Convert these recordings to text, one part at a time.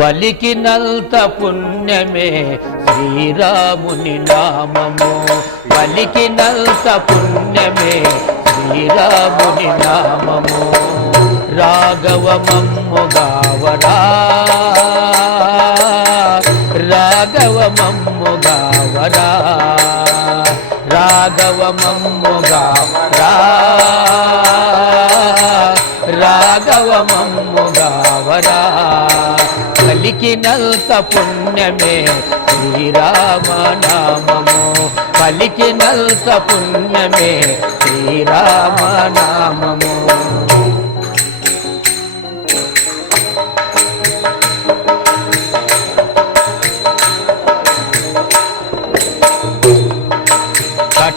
పలికినంత పుణ్యమే శ్రీరాముని నామము. పలికినంత పుణ్యమే శ్రీరాముని నామము. రాఘవ మమ్ము గావరా. పలికినంత పుణ్యమే శ్రీరామనామము. పలికినంత పుణ్యమే శ్రీరామనామము.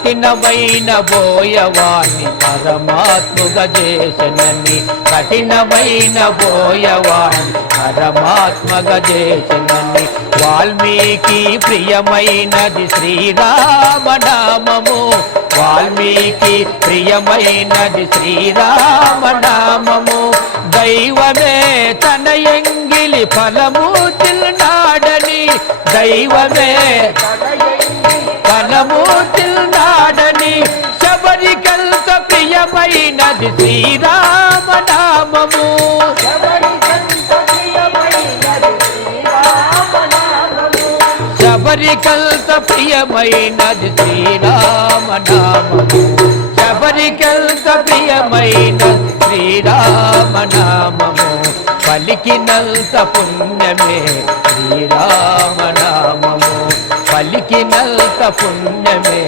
కఠినమైన బోయవాణి పరమాత్ముగా చేసినని. కఠినమైన బోయవాణి పరమాత్మగా చేసినని. వాల్మీకి ప్రియమైనది శ్రీరామనామము. వాల్మీకి ప్రియమైనది శ్రీరామనామము. దైవమే తన ఎంగిలి ఫలము తిన్నాడని. దైవమే తన శబరికల్త ప్రియమైనది శ్రీరామనామము శబరికల్క ప్రియమైన శ్రీరామనామము పలికినంత పుణ్యమే శ్రీరామనామము. పలికినంత పుణ్యమే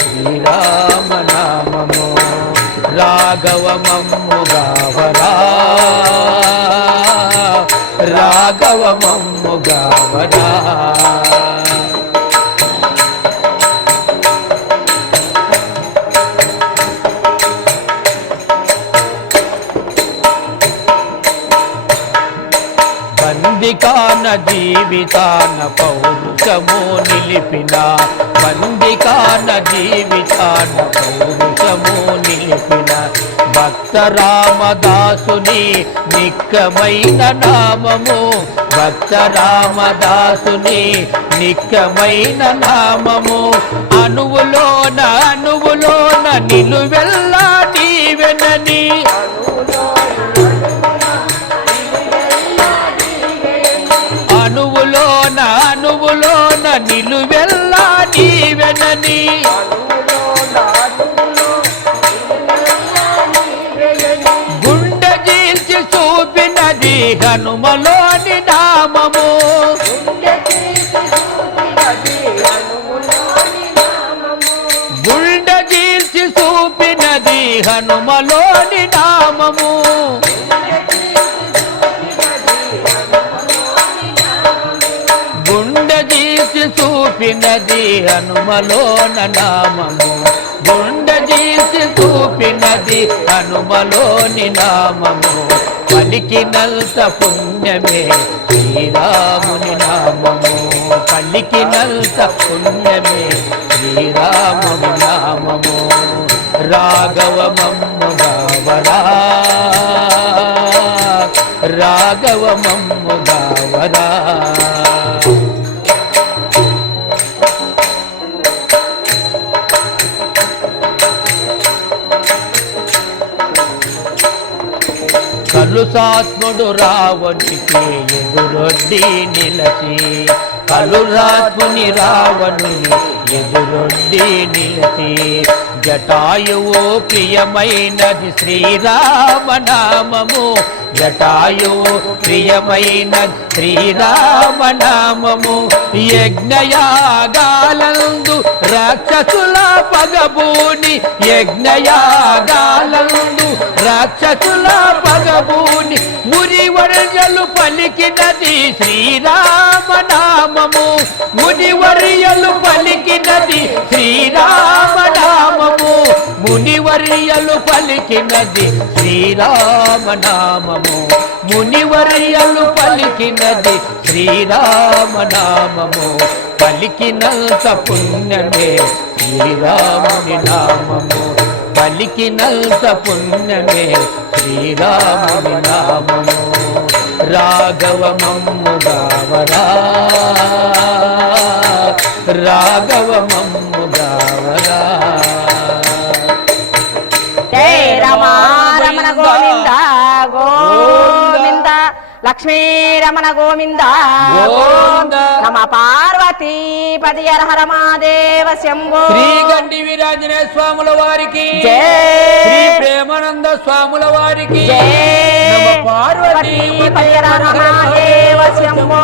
శ్రీరామనామము రాఘవ మమ్ము గావరా బందికాన జీవితాన పౌరుషము నిలిపిన బందికాన జీవితాన పౌరుషము నిలిపిన భక్త రామదాసుని నిక్కమైన నామము భక్త రామదాసుని నిక్కమైన నామము. అణువులోన అణువులోన నిలువెల్ హనుమలోని నామము. గుండె చీల్చి చూపినది హనుమలోని నామము. గుండె గీసి చూపినది హనుమలోన నామము. గుండె గీసి చూపినది హనుమలోని నామము. పలికినంత పుణ్యమే. శ్రీరాముని నామము పలికినంత పుణ్యమే. శ్రీరాముని నామము రాఘవ మమ్ము గావరా రాఘవ మమ్ము గావరా కలుసాత్ముడు రావణునికి ఎదురొడ్డి నిలచి కలురాత్ముని రావణుని ఎదురొడ్డి నిలచి జటాయువు ప్రియమైనది శ్రీరామనామము జటాయువు ప్రియమైనది శ్రీరామనామము యజ్ఞయాగా రాక్షసుల పగబూని యజ్ఞయాగాలందు రాక్షసుల పగబూని మునివర్యలు పలికినది శ్రీరామనామము. మునివర్యలు పలికినది శ్రీరామనామము. మునివర్యలు పలికినది శ్రీరామనామము. మునివర్యలు పలికినది శ్రీరామనామము. పలికినంత పుణ్యమే శ్రీరాముని నామము. పలికినంత పుణ్యమే శ్రీరాముని నామము. రాఘవ మమ్ముగావరా రాఘవ మమ్ముగావరా లక్ష్మీ రమణ గోవింద. నమ పార్వతీ పది హర మహాదేవ శంభో. శ్రీ గండి వీరాంజనేయ స్వాముల వారికి. శ్రీ ప్రేమానంద స్వాముల వారికి. పార్వతీ పతి హర మహాదేవ శంభో.